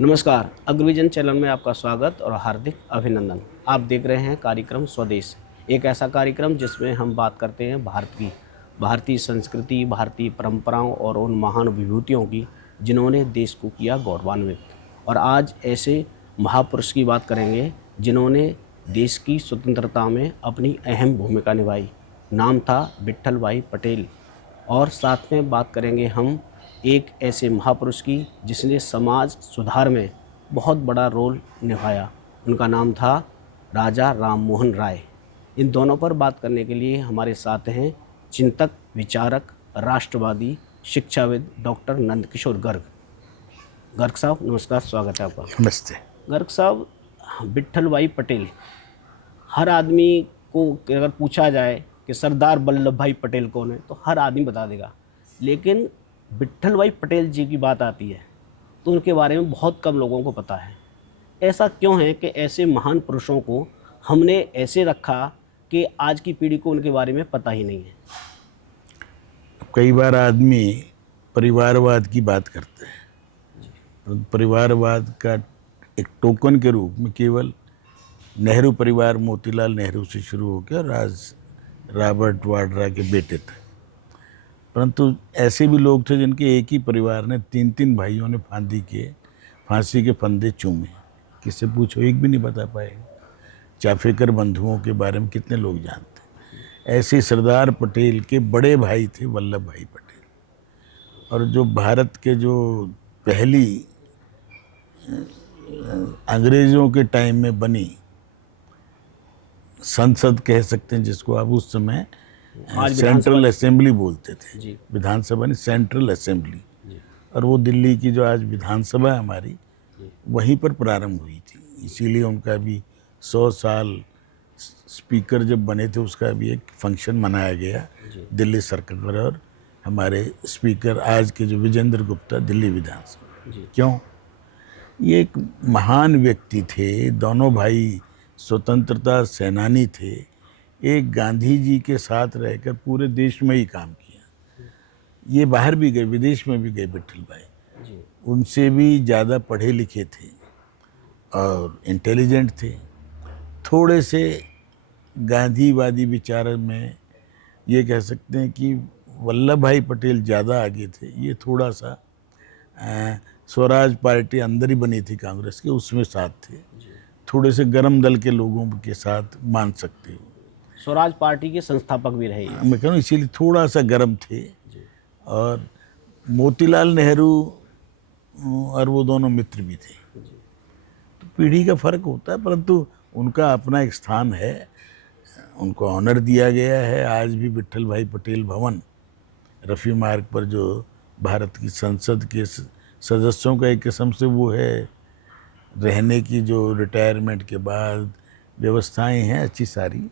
नमस्कार। अग्रविजन चैनल में आपका स्वागत और हार्दिक अभिनंदन। आप देख रहे हैं कार्यक्रम स्वदेश, एक ऐसा कार्यक्रम जिसमें हम बात करते हैं भारतीय संस्कृति, भारतीय परंपराओं और उन महान विभूतियों की जिन्होंने देश को किया गौरवान्वित। और आज ऐसे महापुरुष की बात करेंगे जिन्होंने देश की स्वतंत्रता में अपनी अहम भूमिका निभाई। नाम था विट्ठल भाई पटेल। और साथ में बात करेंगे हम एक ऐसे महापुरुष की जिसने समाज सुधार में बहुत बड़ा रोल निभाया। उनका नाम था राजा राम मोहन राय। इन दोनों पर बात करने के लिए हमारे साथ हैं चिंतक, विचारक, राष्ट्रवादी, शिक्षाविद डॉक्टर नंदकिशोर गर्ग। गर्ग साहब नमस्कार, स्वागत है आपका। नमस्ते। गर्ग साहब, विट्ठल भाई पटेल, हर आदमी को अगर पूछा जाए कि सरदार वल्लभ भाई पटेल कौन है तो हर आदमी बता देगा, लेकिन विट्ठल भाई पटेल जी की बात आती है तो उनके बारे में बहुत कम लोगों को पता है। ऐसा क्यों है कि ऐसे महान पुरुषों को हमने ऐसे रखा कि आज की पीढ़ी को उनके बारे में पता ही नहीं है? कई बार आदमी परिवारवाद की बात करते हैं, तो परिवारवाद का एक टोकन के रूप में केवल नेहरू परिवार मोतीलाल नेहरू से शुरू होकर रॉबर्ट वाड्रा के बेटे थे। परंतु ऐसे भी लोग थे जिनके एक ही परिवार ने तीन भाइयों ने फांसी के फंदे चूमे। किससे पूछो, एक भी नहीं बता पाएगा। चाफेकर बंधुओं के बारे में कितने लोग जानते हैं। ऐसे सरदार पटेल के बड़े भाई थे वल्लभ भाई पटेल, और जो भारत के जो पहली अंग्रेज़ों के टाइम में बनी संसद कह सकते हैं, जिसको आप उस समय सेंट्रल असेंबली बोलते थे। विधानसभा नहीं, सेंट्रल असेंबली। और वो दिल्ली की जो आज विधानसभा है हमारी, वहीं पर प्रारंभ हुई थी। इसीलिए उनका भी 100 साल स्पीकर जब बने थे उसका भी एक फंक्शन मनाया गया दिल्ली सर्किट पर। और हमारे स्पीकर आज के जो विजेंद्र गुप्ता, दिल्ली विधानसभा। क्यों? ये एक महान व्यक्ति थे। दोनों भाई स्वतंत्रता सेनानी थे। एक गांधी जी के साथ रहकर पूरे देश में ही काम किया। ये बाहर भी गए, विदेश में भी गए विट्ठल भाई। उनसे भी ज़्यादा पढ़े लिखे थे और इंटेलिजेंट थे। थोड़े से गांधीवादी विचार में ये कह सकते हैं कि वल्लभ भाई पटेल ज़्यादा आगे थे। ये थोड़ा सा स्वराज पार्टी अंदर ही बनी थी कांग्रेस के, उसमें साथ थे। थोड़े से गरम दल के लोगों के साथ मान सकते हो। स्वराज पार्टी के संस्थापक भी रहे। मैं कह रहा हूँ इसीलिए थोड़ा सा गर्म थे। और मोतीलाल नेहरू और वो दोनों मित्र भी थे। तो पीढ़ी का फर्क होता है, परंतु उनका अपना एक स्थान है। उनको ऑनर दिया गया है। आज भी विट्ठल भाई पटेल भवन रफ़ी मार्ग पर, जो भारत की संसद के सदस्यों का एक किस्म से वो है, रहने की जो रिटायरमेंट के बाद व्यवस्थाएं हैं अच्छी सारी।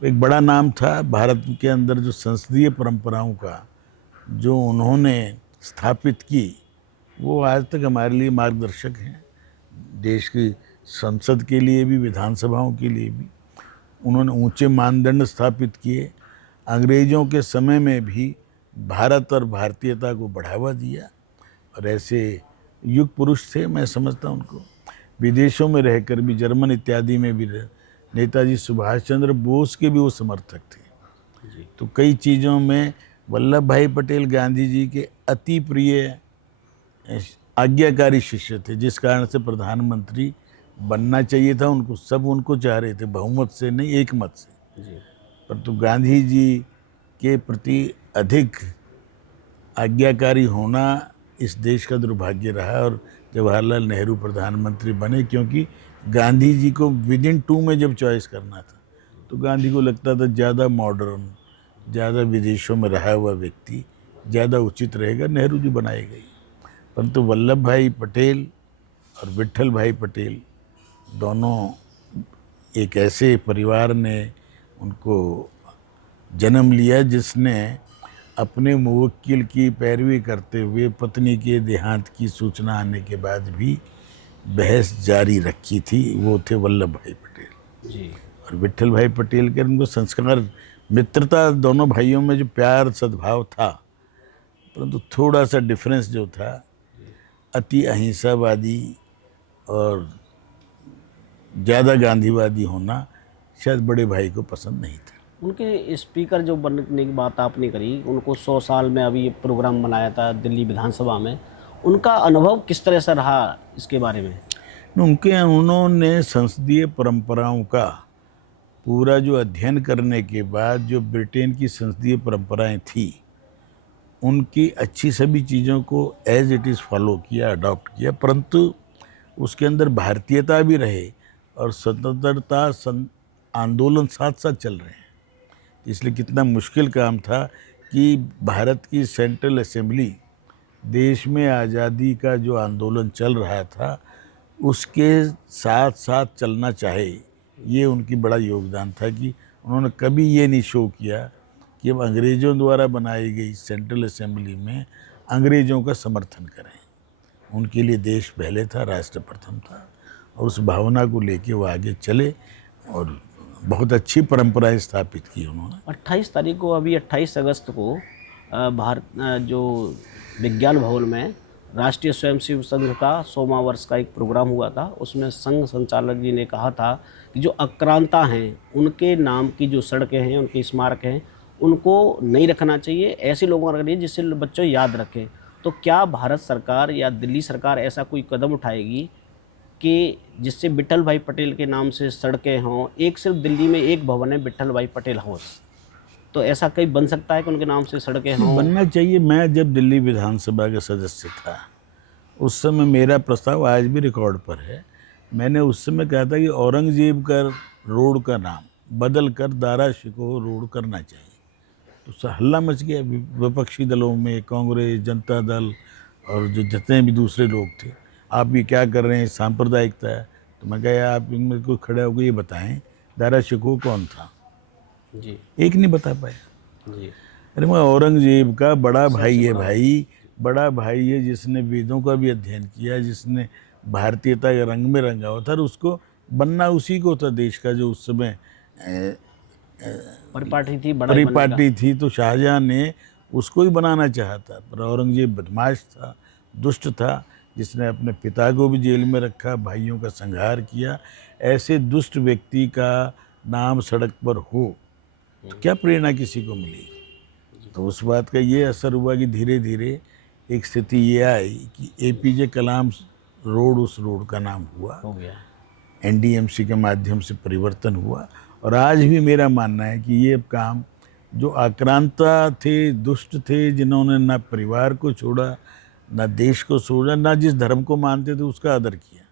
एक बड़ा नाम था भारत के अंदर जो संसदीय परंपराओं का जो उन्होंने स्थापित की, वो आज तक हमारे लिए मार्गदर्शक हैं। देश की संसद के लिए भी, विधानसभाओं के लिए भी उन्होंने ऊंचे मानदंड स्थापित किए। अंग्रेज़ों के समय में भी भारत और भारतीयता को बढ़ावा दिया। और ऐसे युग पुरुष थे, मैं समझता हूँ उनको। विदेशों में रहकर भी, जर्मन इत्यादि में भी नेताजी सुभाष चंद्र बोस के भी वो समर्थक थे। तो कई चीज़ों में वल्लभ भाई पटेल गांधी जी के अति प्रिय आज्ञाकारी शिष्य थे, जिस कारण से प्रधानमंत्री बनना चाहिए था उनको। सब उनको चाह रहे थे, बहुमत से नहीं, एक मत से। परंतु गांधी जी के प्रति अधिक आज्ञाकारी होना इस देश का दुर्भाग्य रहा। और जवाहरलाल नेहरू प्रधानमंत्री बने, क्योंकि गांधी जी को विदिन 2 में जब चॉइस करना था तो गांधी को लगता था ज़्यादा मॉडर्न, ज़्यादा विदेशों में रहा हुआ व्यक्ति ज़्यादा उचित रहेगा, नेहरू जी बनाए गए। परंतु वल्लभ भाई पटेल और विट्ठल भाई पटेल दोनों एक ऐसे परिवार ने उनको जन्म लिया जिसने अपने मुवक्किल की पैरवी करते हुए पत्नी के देहांत की सूचना आने के बाद भी बहस जारी रखी थी। वो थे वल्लभ भाई पटेल जी। और विट्ठल भाई पटेल के उनको संस्कार, मित्रता, दोनों भाइयों में जो प्यार सद्भाव था, परंतु थोड़ा सा डिफरेंस जो था, अति अहिंसावादी और ज़्यादा गांधीवादी होना शायद बड़े भाई को पसंद नहीं था। उनके स्पीकर जो बनने की बात आपने करी, उनको 100 साल में अभी ये प्रोग्राम बनाया था दिल्ली विधानसभा में, उनका अनुभव किस तरह से रहा इसके बारे में? उन्होंने संसदीय परंपराओं का पूरा जो अध्ययन करने के बाद जो ब्रिटेन की संसदीय परंपराएं थी उनकी अच्छी सभी चीज़ों को एज इट इज़ फॉलो किया, अडॉप्ट किया, परंतु उसके अंदर भारतीयता भी रहे और स्वतंत्रता आंदोलन साथ साथ चल रहे हैं। इसलिए कितना मुश्किल काम था कि भारत की सेंट्रल असेंबली देश में आज़ादी का जो आंदोलन चल रहा था उसके साथ साथ चलना चाहे, ये उनकी बड़ा योगदान था कि उन्होंने कभी ये नहीं शो किया कि अब अंग्रेज़ों द्वारा बनाई गई सेंट्रल असेंबली में अंग्रेज़ों का समर्थन करें। उनके लिए देश पहले था, राष्ट्र प्रथम था, और उस भावना को लेके वो आगे चले और बहुत अच्छी परंपराएं स्थापित की उन्होंने। 28 तारीख को, अभी 28 अगस्त को भारत जो विज्ञान भवन में राष्ट्रीय स्वयंसेवक संघ का 100वां वर्ष का एक प्रोग्राम हुआ था। उसमें संघ संचालक जी ने कहा था कि जो आक्रांता हैं उनके नाम की जो सड़कें हैं, उनके स्मारक हैं, उनको नहीं रखना चाहिए, ऐसे लोगों को रखना चाहिए जिससे बच्चों याद रखें। तो क्या भारत सरकार या दिल्ली सरकार ऐसा कोई कदम उठाएगी कि जिससे विट्ठल भाई पटेल के नाम से सड़कें हों? एक सिर्फ दिल्ली में एक भवन है, विट्ठल भाई पटेल हाउस, तो ऐसा कहीं बन सकता है कि उनके नाम से सड़कें हों? बनना चाहिए। मैं जब दिल्ली विधानसभा का सदस्य था उस समय मेरा प्रस्ताव आज भी रिकॉर्ड पर है। मैंने उस समय कहा था कि औरंगजेब का रोड का नाम बदल कर दारा शिकोह रोड करना चाहिए। तो हल्ला मच गया विपक्षी दलों में, कांग्रेस, जनता दल और जो जितने भी दूसरे लोग थे, आप ये क्या कर रहे हैं, सांप्रदायिकता है। तो मैं कहा आप इनमें कोई खड़े होकर ये बताएं दारा शिकोह कौन था? जी एक नहीं बता पाया। जी। अरे मैं औरंगजेब का बड़ा भाई है, भाई बड़ा भाई है, जिसने वेदों का भी अध्ययन किया, जिसने भारतीयता के रंग में रंगा हुआ था, और उसको बनना उसी को था देश का जो उस समय परिपाटी थी, बड़ा बनने का। परिपाटी थी। तो शाहजहां ने उसको ही बनाना चाहा था, पर औरंगजेब बदमाश था, दुष्ट था, जिसने अपने पिता को भी जेल में रखा, भाइयों का संहार किया। ऐसे दुष्ट व्यक्ति का नाम सड़क पर हो तो क्या प्रेरणा किसी को मिलेगी? तो उस बात का ये असर हुआ कि धीरे धीरे एक स्थिति ये आई कि एपीजे कलाम रोड उस रोड का नाम हुआ, हो गया। एनडीएमसी के माध्यम से परिवर्तन हुआ। और आज भी मेरा मानना है कि ये काम जो आक्रांता थे, दुष्ट थे, जिन्होंने ना परिवार को छोड़ा, ना देश को छोड़ा, ना जिस धर्म को मानते थे उसका आदर किया,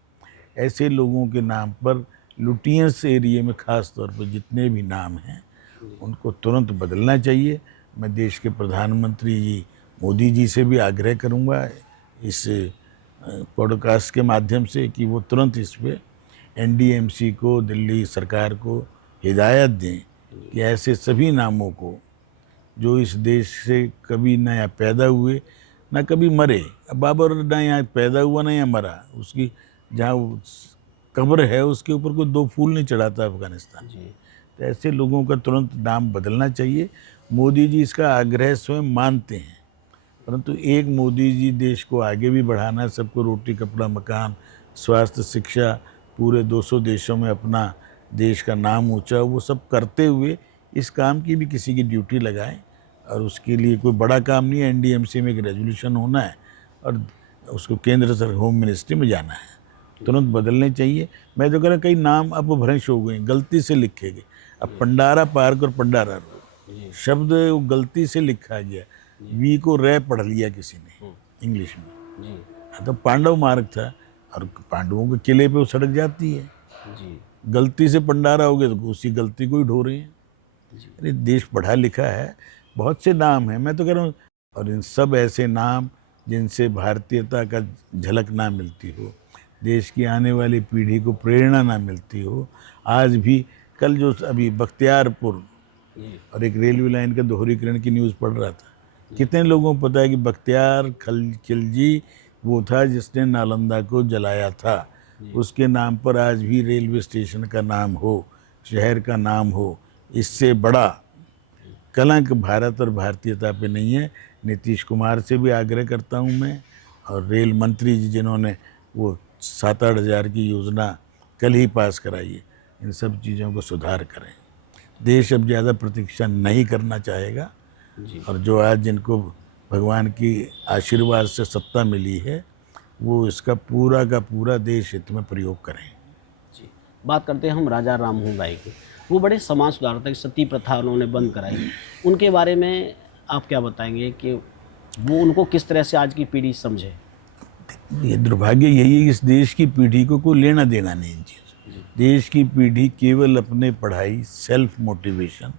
ऐसे लोगों के नाम पर लुटियंस एरिया में ख़ास तौर पर जितने भी नाम हैं उनको तुरंत बदलना चाहिए। मैं देश के प्रधानमंत्री जी मोदी जी से भी आग्रह करूंगा इस पॉडकास्ट के माध्यम से कि वो तुरंत इस पर एनडीएमसी को, दिल्ली सरकार को हिदायत दें कि ऐसे सभी नामों को जो इस देश से कभी ना यहाँ पैदा हुए ना कभी मरे, अब बाबर ना यहाँ पैदा हुआ ना यहाँ मरा, उसकी जहाँ कब्र है उसके ऊपर कोई दो फूल नहीं चढ़ाता अफगानिस्तान। तो ऐसे लोगों का तुरंत नाम बदलना चाहिए। मोदी जी इसका आग्रह स्वयं मानते हैं, परंतु एक मोदी जी देश को आगे भी बढ़ाना, सबको रोटी कपड़ा मकान स्वास्थ्य शिक्षा पूरे 200 देशों में अपना देश का नाम ऊंचा, वो सब करते हुए इस काम की भी किसी की ड्यूटी लगाएं। और उसके लिए कोई बड़ा काम नहीं है, एनडीएमसी में एक रेजोल्यूशन होना है और उसको केंद्र सरकार होम मिनिस्ट्री में जाना है, तुरंत बदलने चाहिए। मैं तो कह रहा कई नाम अपभ्रंश हो गए, गलती से लिखे गए। अब पंडारा पार्क और पंडारा रोड शब्द गलती से लिखा गया, वी को रे पढ़ लिया किसी ने इंग्लिश में। तो पांडव मार्ग था और पांडवों के किले पे वो सड़क जाती है, गलती से पंडारा हो गया तो उसी गलती को ही ढो रहे हैं। अरे देश पढ़ा लिखा है, बहुत से नाम हैं, मैं तो कह रहा हूँ। और इन सब ऐसे नाम जिनसे भारतीयता का झलक ना मिलती हो, देश की आने वाली पीढ़ी को प्रेरणा ना मिलती हो। आज भी कल जो अभी बख्तियारपुर और एक रेलवे लाइन का दोहरीकरण की न्यूज़ पढ़ रहा था, कितने लोगों को पता है कि बख्तियार खिलजी वो था जिसने नालंदा को जलाया था, उसके नाम पर आज भी रेलवे स्टेशन का नाम हो, शहर का नाम हो, इससे बड़ा कलंक भारत और भारतीयता पे नहीं है। नीतीश कुमार से भी आग्रह करता हूँ मैं, और रेल मंत्री जी जिन्होंने वो 7-8 हज़ार की योजना कल ही पास कराई है, इन सब चीज़ों को सुधार करें। देश अब ज़्यादा प्रतीक्षा नहीं करना चाहेगा, जी और जो आज जिनको भगवान की आशीर्वाद से सत्ता मिली है, वो इसका पूरा का पूरा देश हित में प्रयोग करें। जी। बात करते हैं हम राजा राममोहन राय की। वो बड़े समाज सुधारक, सती प्रथा उन्होंने बंद कराई। उनके बारे में आप क्या बताएंगे कि वो उनको किस तरह से आज की पीढ़ी समझे? ये दुर्भाग्य यही है कि इस देश की पीढ़ी को कोई लेना देना नहीं इन चीज़। देश की पीढ़ी केवल अपने पढ़ाई, सेल्फ मोटिवेशन,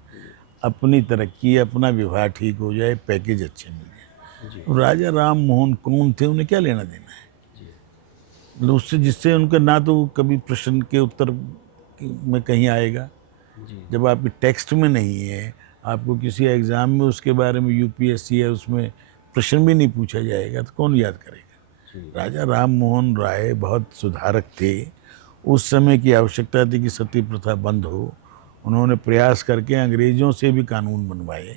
अपनी तरक्की, अपना विवाह ठीक हो जाए, पैकेज अच्छे मिल जाए। जी तो राजा राम मोहन कौन थे, उन्हें क्या लेना देना है? जी मतलब उससे जिससे उनका ना तो कभी प्रश्न के उत्तर में कहीं आएगा, जी जब आपके टेक्स्ट में नहीं है, आपको किसी एग्ज़ाम में उसके बारे में यूपीएससी है उसमें प्रश्न भी नहीं पूछा जाएगा, तो कौन याद करेगा? जी राजा राम मोहन राय बहुत सुधारक थे। उस समय की आवश्यकता थी कि सती प्रथा बंद हो। उन्होंने प्रयास करके अंग्रेज़ों से भी कानून बनवाए।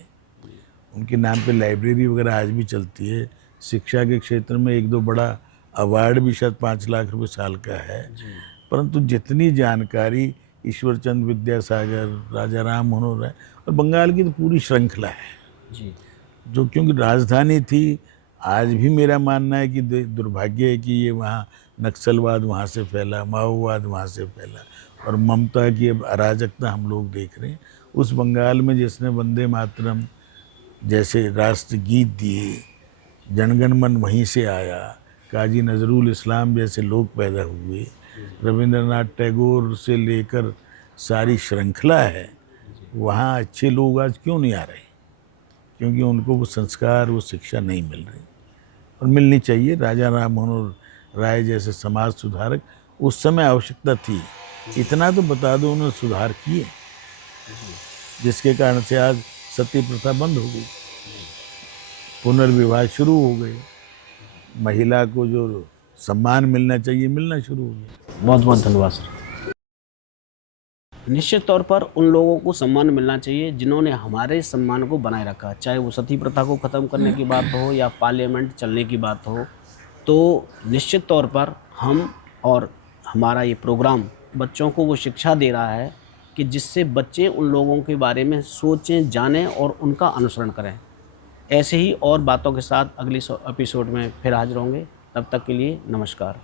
उनके नाम पे लाइब्रेरी वगैरह आज भी चलती है। शिक्षा के क्षेत्र में 1-2 बड़ा अवार्ड भी शायद 5 लाख रुपए साल का है। जी परंतु जितनी जानकारी ईश्वरचंद विद्यासागर, राजा राम मनोहर राय और बंगाल की तो पूरी श्रृंखला है, जी जो क्योंकि राजधानी थी। आज भी मेरा मानना है कि दुर्भाग्य है कि ये वहाँ नक्सलवाद वहाँ से फैला, माओवाद वहाँ से फैला, और ममता की अब अराजकता हम लोग देख रहे हैं। उस बंगाल में जिसने वंदे मातरम जैसे राष्ट्रगीत दिए, जनगण मन वहीं से आया, काजी नजरुल इस्लाम जैसे लोग पैदा हुए, रविंद्रनाथ टैगोर से लेकर सारी श्रृंखला है। वहाँ अच्छे लोग आज क्यों नहीं आ रहे? क्योंकि उनको वो संस्कार, वो शिक्षा नहीं मिल रही, और मिलनी चाहिए। राजा राम मनोहर राय जैसे समाज सुधारक उस समय आवश्यकता थी। इतना तो बता दो, उन्होंने सुधार किए जिसके कारण से आज सती प्रथा बंद हो गई, पुनर्विवाह शुरू हो गए, महिला को जो सम्मान मिलना चाहिए मिलना शुरू हो गया। बहुत बहुत धन्यवाद सर। निश्चित तौर पर उन लोगों को सम्मान मिलना चाहिए जिन्होंने हमारे सम्मान को बनाए रखा, चाहे वो सती प्रथा को ख़त्म करने की बात हो या पार्लियामेंट चलने की बात हो। तो निश्चित तौर पर हम और हमारा ये प्रोग्राम बच्चों को वो शिक्षा दे रहा है कि जिससे बच्चे उन लोगों के बारे में सोचें, जानें और उनका अनुसरण करें। ऐसे ही और बातों के साथ अगली एपिसोड में फिर हाजिर होंगे। तब तक के लिए नमस्कार।